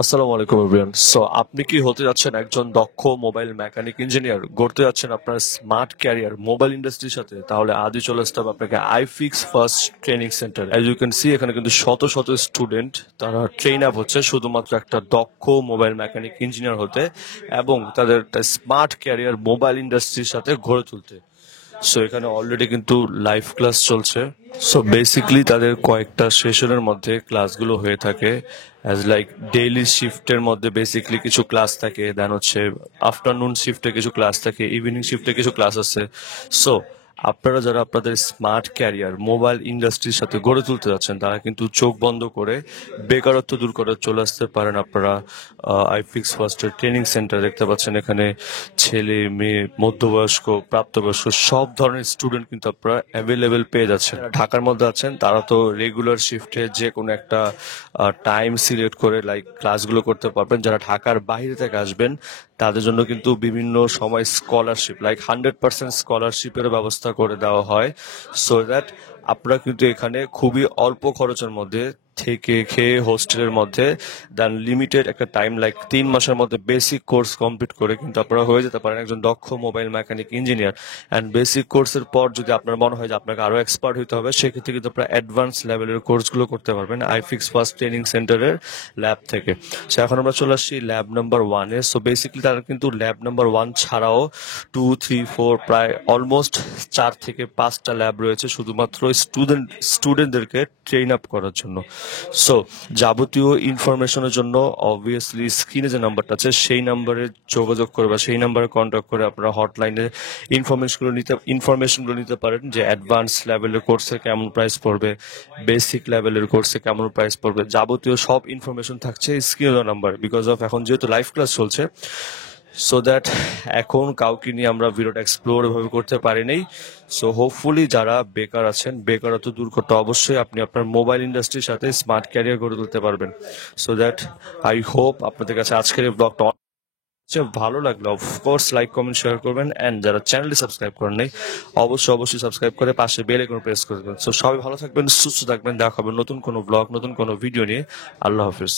আসসালামু আলাইকুম everyone. So আপনি কি হতে যাচ্ছেন একজন দক্ষ মোবাইল মেকানিক ইঞ্জিনিয়ার, গড়তে যাচ্ছেন আপনার স্মার্ট ক্যারিয়ার মোবাইল ইন্ডাস্ট্রির সাথে? তাহলে আজই চলে আসতে হবে আপনাকে iFix first training center. As you can see, এখানে কিন্তু শত শত স্টুডেন্ট তারা ট্রেন আপ হচ্ছে শুধুমাত্র একটা দক্ষ মোবাইল মেকানিক ইঞ্জিনিয়ার হতে এবং তাদের একটা স্মার্ট ক্যারিয়ার মোবাইল ইন্ডাস্ট্রির সাথে গড়ে তুলতে। সো এখানে অলরেডি কিন্তু লাইভ ক্লাস চলছে। সো বেসিকলি তাদের কয়েকটা সেশনের মধ্যে ক্লাসগুলো হয়ে থাকে, অ্যাজ লাইক ডেইলি শিফটের মধ্যে বেসিকলি কিছু ক্লাস থাকে, দেন হচ্ছে আফটারনুন শিফটে কিছু ক্লাস থাকে, ইভিনিং শিফটে কিছু ক্লাস আছে। সো আপনারা যারা আপনাদের স্মার্ট ক্যারিয়ার মোবাইল ইন্ডাস্ট্রির সাথে গড়ে তুলতে যাচ্ছেন, তারা কিন্তু চোখ বন্ধ করে বেকারত্ব দূর করে চলে আসতে পারেন আপনারা আইফিক্স ফার্স্টের ট্রেনিং সেন্টার। দেখতে পাচ্ছেন এখানে ছেলে মেয়ে মধ্যবয়স্ক প্রাপ্তবয়স্ক সব ধরনের স্টুডেন্ট কিন্তু আপনারা অ্যাভেলেবেল পেয়ে যাচ্ছেন। ঢাকার মধ্যে আছেন তারা তো রেগুলার শিফটে যে কোনো একটা টাইম সিলেক্ট করে লাইক ক্লাসগুলো করতে পারবেন। যারা ঢাকার বাইরে থেকে আসবেন তাদের জন্য কিন্তু বিভিন্ন সময় স্কলারশিপ লাইক 100% স্কলারশিপের ব্যবস্থা করে দেওয়া হয়, সো দ্যাট আপনারা কিন্তু এখানে খুবই অল্প খরচের মধ্যে থেকে খেয়ে হোস্টেলের মধ্যে দেন লিমিটেড একটা টাইম লাইক 3 মাসের মধ্যে বেসিক কোর্স কমপ্লিট করে কিন্তু আপনারা হয়ে যেতে পারেন একজন দক্ষ mobile mechanic engineer. And basic কোর্সের পর যদি আপনার মনে হয় যে আপনাকে আরো এক্সপার্ট হতে হবে, সেক্ষেত্রে কিন্তু আপনারা অ্যাডভান্স লেভেলের কোর্সগুলো করতে পারবেন আইফিক্স ফার্স্ট ট্রেনিং সেন্টারের ল্যাব থেকে। সো এখন আমরা চলে আসছি ল্যাব নাম্বার 1-এ। সো বেসিকলি তারা কিন্তু ল্যাব নাম্বার 1 ছাড়াও 2, 3, 4 প্রায় অলমোস্ট 4 থেকে 5টা ল্যাব রয়েছে শুধুমাত্র স্টুডেন্টদেরকে ট্রেন আপ করার জন্য। সো যাবতীয় ইনফরমেশনের জন্য অবভিয়াসলি স্ক্রিনে যে নাম্বারটা আছে সেই নাম্বারে যোগাযোগ করে বা সেই নাম্বারে কন্ট্যাক্ট করে আপনারা হটলাইনে ইনফরমেশনগুলো নিতে পারেন যে অ্যাডভান্স লেভেলের কোর্সে কেমন প্রাইস পড়বে, বেসিক লেভেলের কোর্সে কেমন প্রাইস পড়বে, যাবতীয় সব ইনফরমেশন থাকছে স্ক্রিনে নাম্বার। বিকজ অফ এখন যেহেতু লাইভ ক্লাস চলছে, সো দ্যাট এখন কাউকে নিয়ে আমরা ভিডিওটা এক্সপ্লোর এভাবে করতে পারিনি। সো হোপফুলি যারা বেকার আছেন, বেকারত্ব দূর করতে অবশ্যই আপনি আপনার মোবাইল ইন্ডাস্ট্রির সাথে স্মার্ট ক্যারিয়ার গড়ে তুলতে পারবেন। সো দ্যাট আই হোপ আপনাদের কাছে আজকের এই ব্লগটা ভালো লাগলো অফকোর্স লাইক কমেন্ট শেয়ার করবেন, অ্যান্ড যারা চ্যানেলটি সাবস্ক্রাইব করেন নাই অবশ্যই সাবস্ক্রাইব করে পাশে বেল আইকন প্রেস করে দেবেন। সো সবাই ভালো থাকবেন, সুস্থ থাকবেন, দেখা হবে নতুন কোনো ব্লগ নতুন কোনো ভিডিও নিয়ে। আল্লাহ হাফিজ।